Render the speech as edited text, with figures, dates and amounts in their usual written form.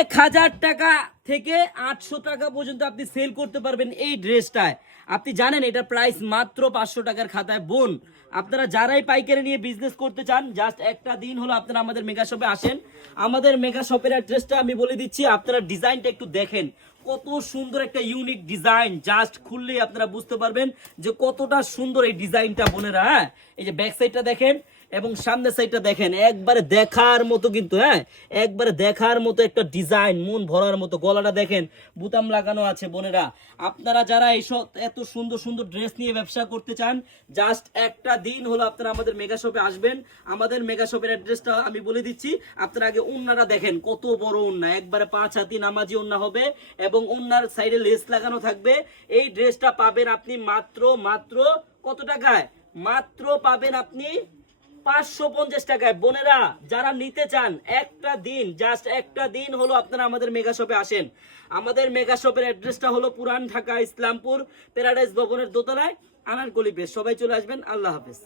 1000 টাকা থেকে 800 টাকা পর্যন্ত আপনি সেল করতে পারবেন এই ড্রেসটায়। আপনি জানেন এটার প্রাইস মাত্র 500 টাকার খাতায়। বোন, আপনারা যারাই পাইকারি নিয়ে বিজনেস করতে চান, জাস্ট একটা দিন হলো আপনারা আমাদের মেগা শপে আসেন। আমাদের মেগা শপের অ্যাড্রেসটা আমি বলে দিচ্ছি, আপনারা ডিজাইনটা একটু দেখেন, কত সুন্দর একটা ইউনিক ডিজাইন। জাস্ট খুললেই আপনারা বুঝতে পারবেন যে কতটা সুন্দর এই ডিজাইনটা বোনেরা। হ্যাঁ, এই যে ব্যাক সাইডটা দেখেন এবং সামনের সাইডটা দেখেন, একবারে দেখার মতো কিন্তু। হ্যাঁ, একবারে দেখার মতো একটা ডিজাইন, মন ভরার মতো। গলাটা দেখেন, বুতাম লাগানো আছে বোনেরা। আপনারা যারা এইসব এত সুন্দর সুন্দর ড্রেস নিয়ে ব্যবসা করতে চান, জাস্ট একটা দিন হলো আপনারা আমাদের মেগা শপে আসবেন। আমাদের মেগা শপের অ্যাড্রেসটা আমি বলে দিচ্ছি। আপনারা আগে ওন্নাটা দেখেন, কত বড় ওন্না, একবারে 5 হাতি নামাজি ওন্না হবে এবং ওন্নার সাইডে লেস লাগানো থাকবে। এই ড্রেসটা পাবেন আপনি মাত্র মাত্র কত টাকায়? মাত্র পাবেন আপনি 550 টাকায়। বোনেরা যারা নিতে চান, একটা দিন, জাস্ট একটা দিন হলো আপনারা আমাদের মেগা শপে আসেন। আমাদের মেগা শপের অ্যাড্রেসটা হলো পুরান ঢাকা ইসলামপুর প্যারাডাইস ভবনের দোতলায়, আনারকলি পেজ। সবাই চলে আসবেন। আল্লাহ হাফেজ।